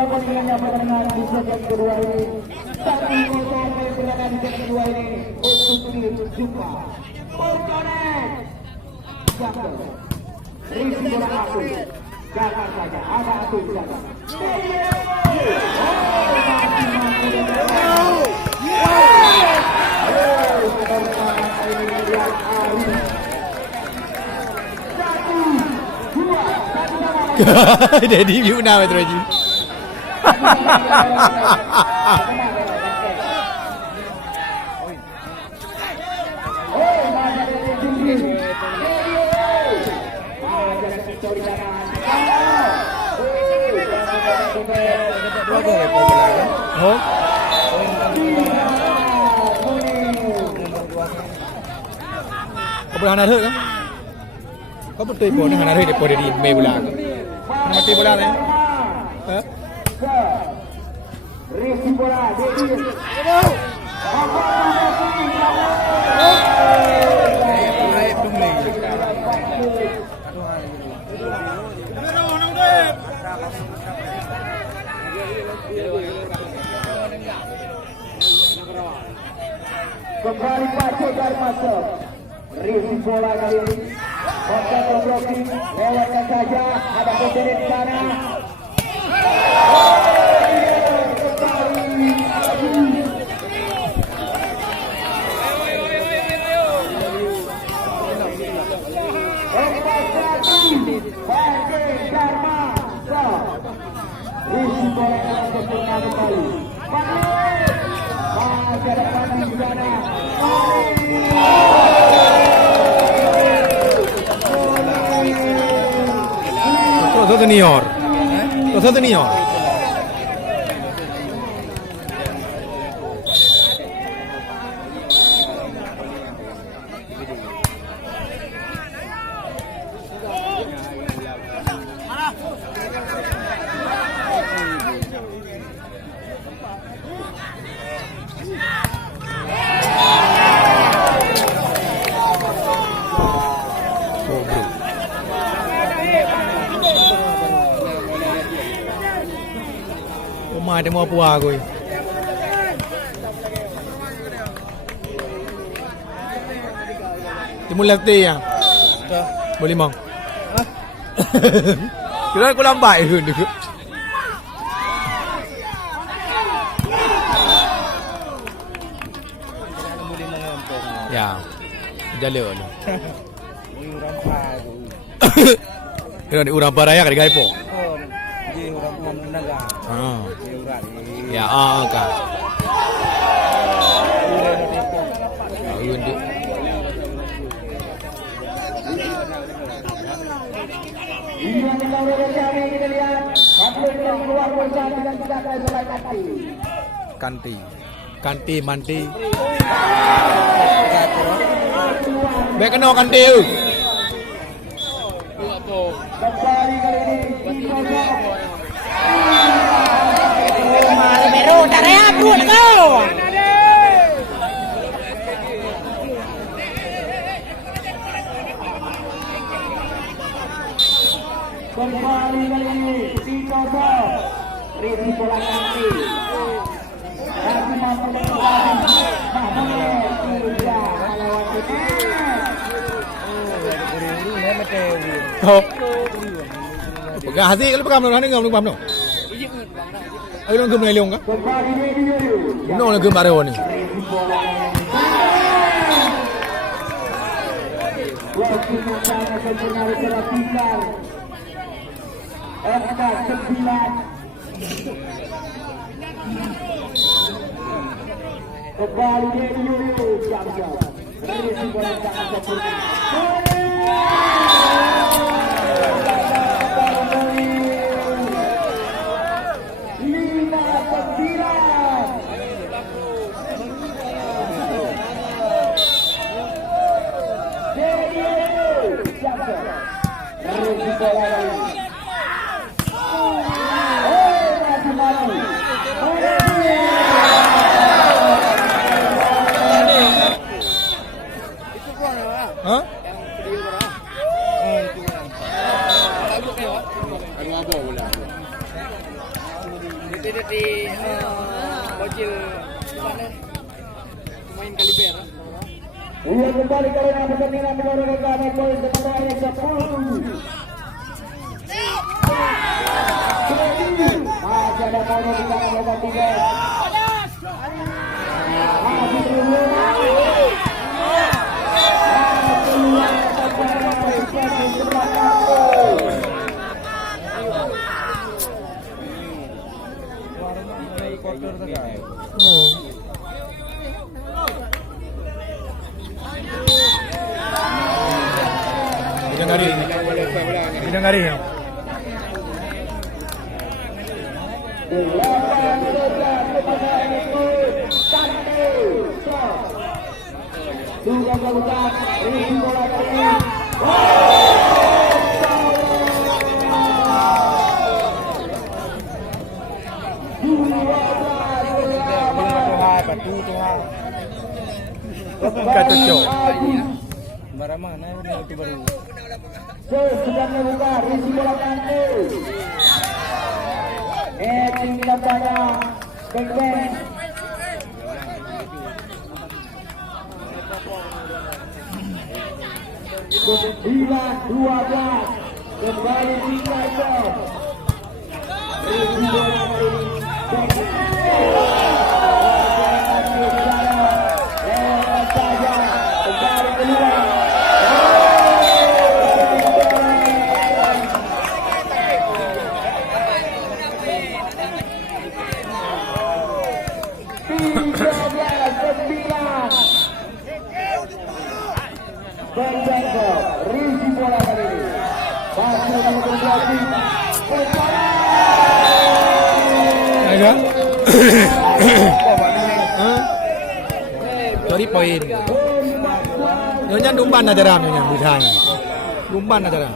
bola posisinya pertandingan di set kedua ini. 1-0 pertandingan di set kedua ini untuk tim Jumpa. Berkonek. Jatuh. Rizky bola aku. Jangan saja. Ada aku saja. Jadi view now itu lagi. Oh. Kau boleh hana thử kan? Kau betul pun hana thử để pun dari me bola. Mati bola ni. Hah? Rizky bola. Kembali Pace masuk. Rizky bola kali ini. Kotak blocking, lewatkan saja. Ada pembeli di sana. Rizky bola sempurna kembali. Masih ada Pandi di sana. Kau tu ni or. Kau tu ni or. Mai dia mau apa aku? Timur Leste ya. Boleh mang. Kira aku lambat ke ni. Ya. Jalan. Urang pagu. Kira ni urang paraya kat Gaipo. Di urang Menaga. Ah. Di urang. Ya, kan. Untuk Ini kita cari kita lihat. Atlet yang keluar bersama dan tidak ada selai kaki. Kanti manti. Baik kena kanti tu. Kembali kali ini. Pero tarea pun kau. Kembali kali ini Sitoso Rizky bola kaki Tapi mampu kembali Oh. Pegang hati kalau pegang mana ngam lu pam no. Ayo lu gem leong ka? Kembali dia No lu gem bare ni. Waktu mukanya sempurna diperhatikan FK 9 kembali Dedi Yulius jam-jam Rizky bola sangat sempurna Hah? Tidak di bocil mana? Main kaliber. Ia kembali karena pertandingan mengorbankan poin sementara yang 10. Masih ada poin di tangan nomor 3. Kotor sekali. Oh. Bidang hari ya. Sudah melakukan review bola kali. Batu Tuhan. Kata cok. Barang mana itu baru. Sedang membuka review bola kali. Tinggal banyak back-back. Sembilan 12 kembali tinggal Ada? Sorry poin. Nyonya dumpan aja ram nyonya bukan. Dumpan aja ram.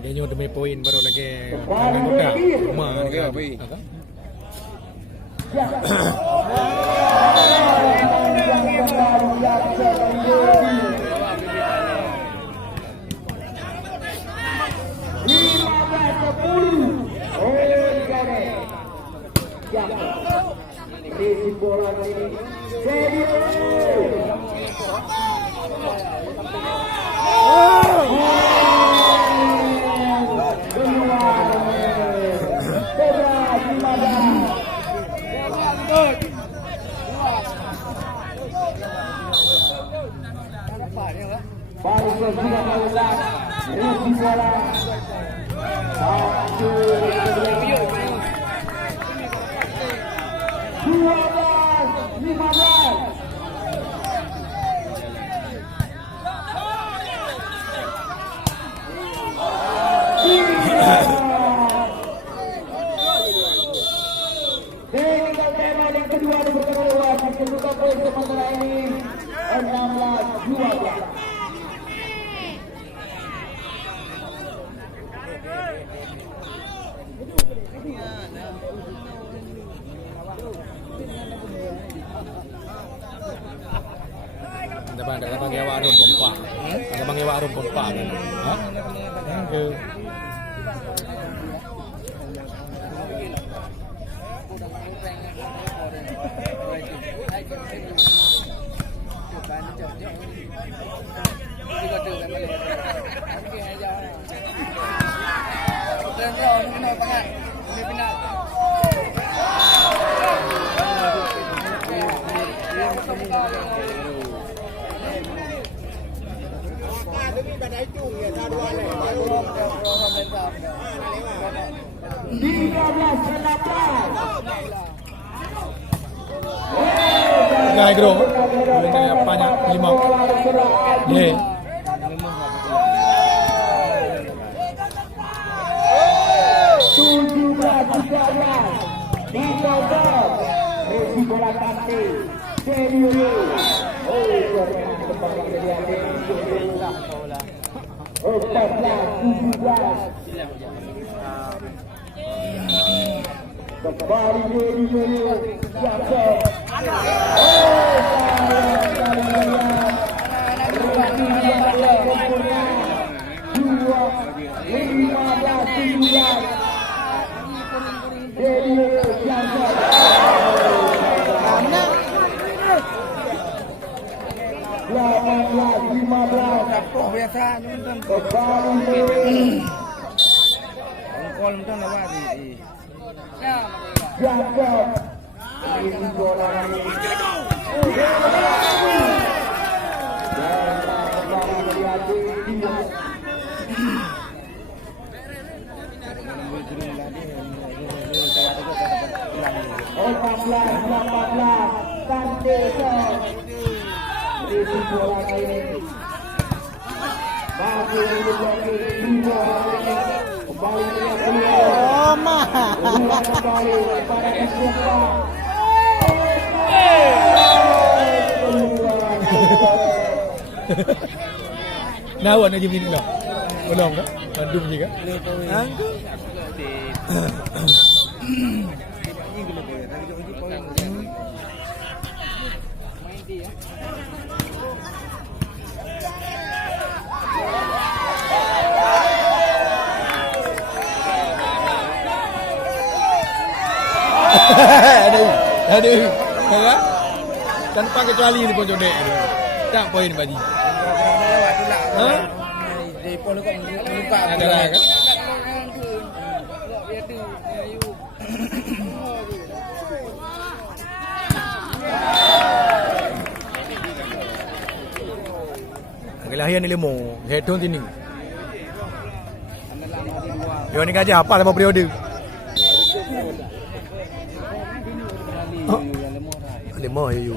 Dia nyonya demi poin baru lagi. Muda. Rumah lagi. Tinggal tema yang kedua di pertandingan kedudukan poin sementara ini 16-12. Ada bang ya warung pompa. Ada bang ya warung pompa. Hah? Guys, bro. Ini banyak 5. Ye. Kembali Dedi Jackson. Kapok biasa nonton. Kol nonton lewat di. Jackson. Ini bola ini. Oh, mah. Nah, awak nak gini lah. Belum kan? Bandung juga. Aduh, ya? Tanpa kecuali ni pun jodoh. Tak poin bagi. Di pol kok buka. Ada lah kan? Kelahiran ni lemo, headphone sini. Yo ni gaji apa sama periode? Lemo ya you.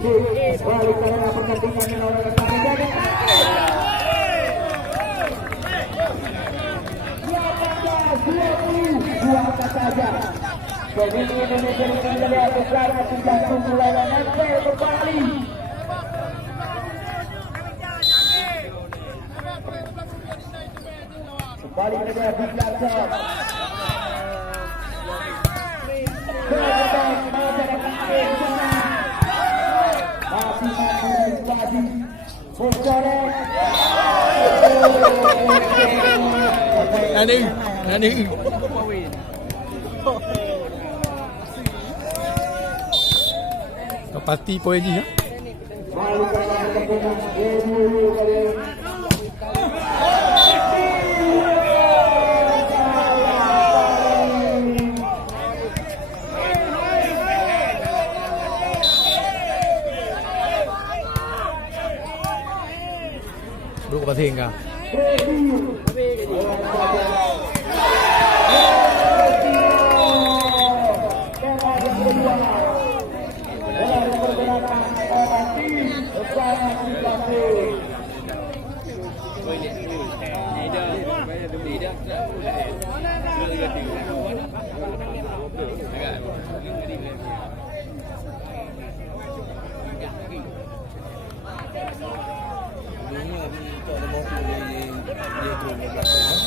Kembali ke Jackson. Nani. Pasti poin je ya. Duduk pasir kah?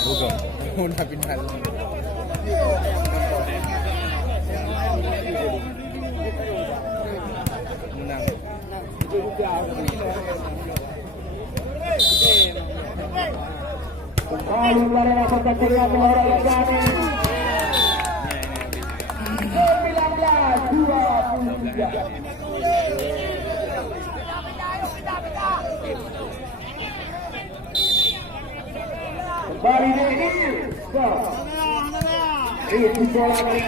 Bukan. Udah pindah. Menang. Kembali pada pertandingan olahraga kami. 19-23. Kembali ini. Itu bola dari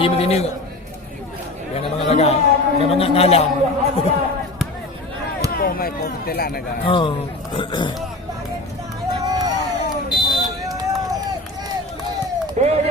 Ini begini. Yang nama agak, nama nak ngalam. Kau mai kau telan agak. Oh. Ini